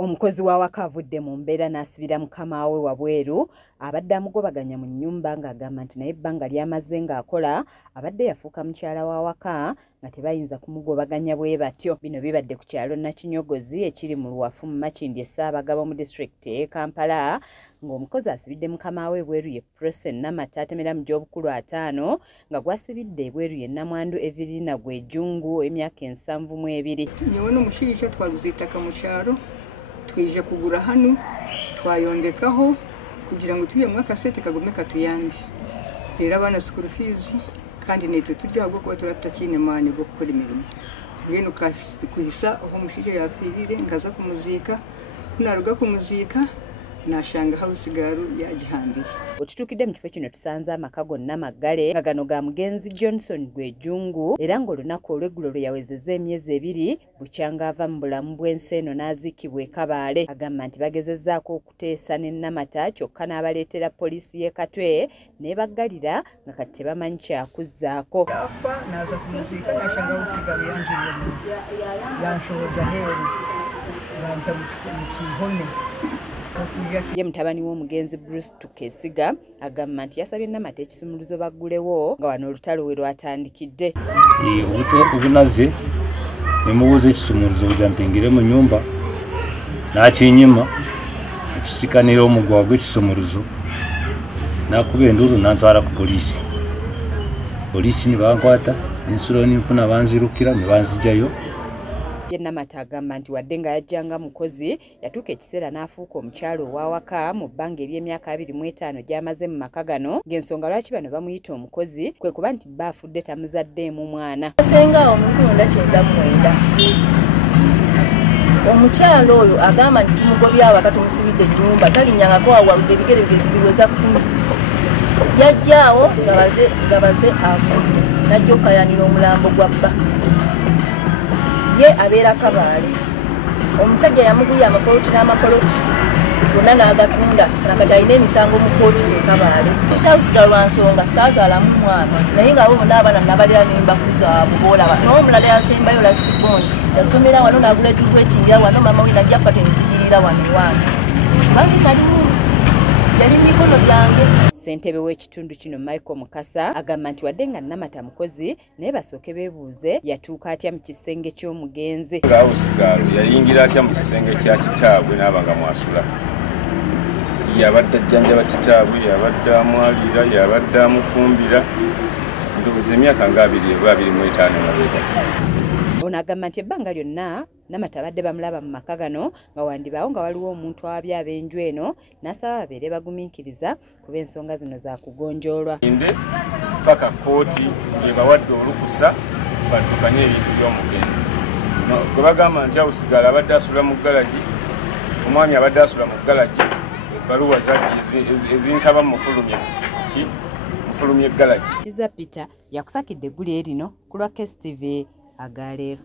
Omukozi wa waka avudde mu mbeera n'asibira mukama we wabweru abadde amugobaganya mu nnyumba ng'agamba nti naye ebbanga ly'amaze ng'akola abadde yafuuka mukyala wa waka nga tebayinza kumugobaganya bwe batyo. Bino bibadde ku kyalo Nakinyogozi ekiri mu Luwafu mu Makindye Ssaabagabo mu disitulikiti y'e Kampala ng'omukozi asibidde mukama we bweru ye Prose Namata atemera mu gy'obukulu 5 nga gwasibidde ebweru ye Namwandu Evirina Gwejungu emyaka 72. Nyewe n'omushiija twaguze ettaka mu kyalo twije kugura hano twayombekaho kugira ngo tuye mwaka sete kagome katuyambi era abana school fees kandi netwe tujya kuba turatakine mani bwo gukora imirimo ngeno kuhisa aho mushije yafirire ngaza kumuzika kunaruga kumuzika nashanga house garu yagihambire. Otutukidde mu kifo kino tusanze amaka gonna maggale nga gano ga mugenzi Johnson Gwejungu era ng'olunaku olw'eggulo lwe yawezezza emyezi 2 bukyanga ava mu bulamu bw'ensi eno n'aziikibwa e Kabaale. Agamba nti bagezezzaako okuteesa ne Namata kyokka n'abaleetera poliisi y'e Katwe n'ebaggalira nga kati tebamanyi kyakuzzaako. Yafa naza kumuziika nashanga house garu yanjiriye yanshoboza heeru banta mu kihome. Ye mutabani w'omugenzi Bruce Tukesiga agamba nti yasabye Namata ekisumuluzo baggulewo nga wano olutalo we lwatandikidde. Obunaze emubuuza ekisumuluzo kugira mpingire mu nyumba n'akinyima ekisikanira omugwa gw'ekisumuluzo n'akuba enduru n'antwala ku poliisi. Poliisi ne bankwata ensulo n'enfuna banzirukira ne banzijayo. Ye Namata agamba nti wadde nga yajjanga mukozi yatuuka ekiseera n'afuuka omukyalo owawaka mu bbanga ery'emyaka 25 gy'amaze mu maka gano ng'ensonga lwaki bano bamuyita omukozi kwe kuba nti bba afudde tamuzaddeemu mwana. Asenga omukunda 99 omukyalo oyo agamba nti tumugobya awaka tumusibidde ennyumba talinyangako awaludde ebigere biweza 10 yajjaawo gabaze afudde najja okayanira omulambo gwa bba. Ye abeera Kabaale omusajja yamugulya amakoloti n'amakoloti gonna n'agatunda nakati alina emisango mu kooti e Kabaale. Tawusiga lwa nsonga saazaalamu mwana naye nga abo n'abaana nabalira nimbakuzaabo boolaba n'omulala yasembayo lasitiboni yasomera wano n'agula etukwetindira wano mama we najja pate netugirira wano ewange bangi kalimu yali mikono gyange. Ssentebe w'ekitundu kino Michael Mukasa agamba nti wadde nga Namata mukozi naye basooke beebuuze yatuuka atya mu kisenge ky'omugenzi. Rawusigalo yayingira atya mu kisenge kya kitaabwe n'abanga mwasula. Yabadde ajjanjaba kitaabwe, yabadde amwalira, yabadde amufumbira. Ndowooza emyaka nga 25 mabega. Ono agamba nti ebbanga lyonna Namata badde bamulaba mu maka gano nga wandibaawo nga waliwo omuntu awabya ab'enju eno n'asaba babeere bagumiikiriza kuba ensonga zino za kugonjoolwa. Inde paka kooti ebawadde olukusa baddukanye ebintu by'omugenzi. Gwe bagamba nti Awusigalo abadde asula mu galagi, omwami abadde asula mu galagi, ebbaluwa zadde ezinsaba mufulumye galagi. Kiza Peter yakusakidde eggulu erino ku lwa KSTV Agaleero.